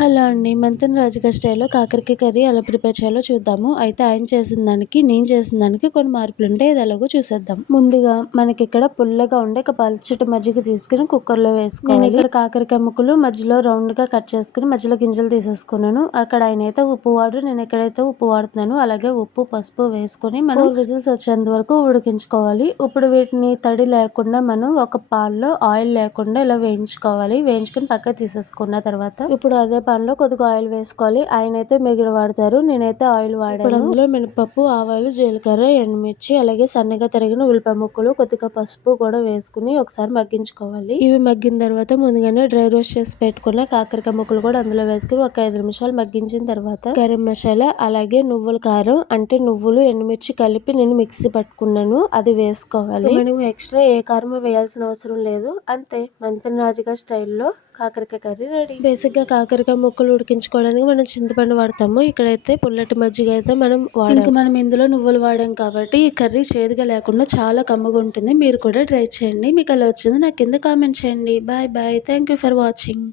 Hello అండి. మంతెన రాజుగారి స్టైల్‌లో కాకరకాయ కర్రీ ఎలా ప్రిపేర్ చేయాలో చూద్దాము. అయితే ఆయన చేసిన దానికి, నేను చేసిన దానికి కొన్ని మార్పులుంటాయి. అది ఎలాగో చూసేద్దాం. ముందుగా మనకిక్కడ పుల్లగా ఉండే ఒక పల్చటి మజ్జిగ తీసుకొని కుక్కర్‌లో వేసుకోవాలి. నేనిక్కడ కాకరకాయ ముక్కలు మధ్యలో రౌండ్‌గా కట్ చేసుకొని మధ్యలో గింజలు తీసేసుకున్నాను. అక్కడ ఆయనైతే ఉప్పు వాడరు. నేను ఇక్కడైతే ఉప్పు వాడుతున్నాను. అలాగే ఉప్పు, పసుపు వేసుకొని మనం 4 విజిల్స్ వచ్చేంత వరకు ఉడికించుకోవాలి. ఇప్పుడు వీటిని తడి లేకుండా మనం ఒక పాన్‌లో ఆయిల్ లేకుండా ఇలా వేయించుకోవాలి. వేయించుకొని పక్కకు తీసేసుకున్న తర్వాత ఇప్పుడు అదే పాన్‌లో కొద్దిగా ఆయిల్ వేసుకోవాలి. ఆయనైతే మిగిడి వాడతారు. నేనైతే ఆయిల్ వాడాను. ఇప్పుడు అందులో మినపప్పు, ఆవాలు, జీలకర్ర, ఎండుమిర్చి అలాగే సన్నగా తరిగిన ఉల్లిపాయ ముక్కలు, కొద్దిగా పసుపు కూడా వేసుకుని ఒకసారి మగ్గించుకోవాలి. ఇవి మగ్గిన తర్వాత ముందుగానే డ్రై రోస్ట్ చేసి పెట్టుకున్న కాకరకాయ ముక్కలు కూడా అందులో వేసుకుని ఒక 5 నిమిషాలు మగ్గించిన తర్వాత గరం మసాలా అలాగే నువ్వుల కారం అంటే నువ్వులు, ఎండుమిర్చి కలిపి నేను మిక్సీ పట్టుకున్నాను. అది వేసుకోవాలి. మనం ఎక్స్ట్రా ఏ కారం వేయాల్సిన అవసరం లేదు. అంతే మంతెన రాజుగారి స్టైల్‌లో కాకరకాయ కర్రీ రెడీ. బేసిక్‌గా కాకరకాయ ముక్కలు ఉడికించుకోవడానికి మనం చింతపండు వాడతాము. ఇక్కడైతే పుల్లటి మజ్జిగ అయితే మనం వాడాము. ఇంకా మనం ఇందులో నువ్వులు వాడాం కాబట్టి ఈ కర్రీ చేదుగా లేకుండా చాలా కమ్మగా ఉంటుంది. మీరు కూడా ట్రై చేయండి. మీకు ఎలా వచ్చిందో నాకు కింద కామెంట్ చేయండి. Bye bye. Thank you for watching.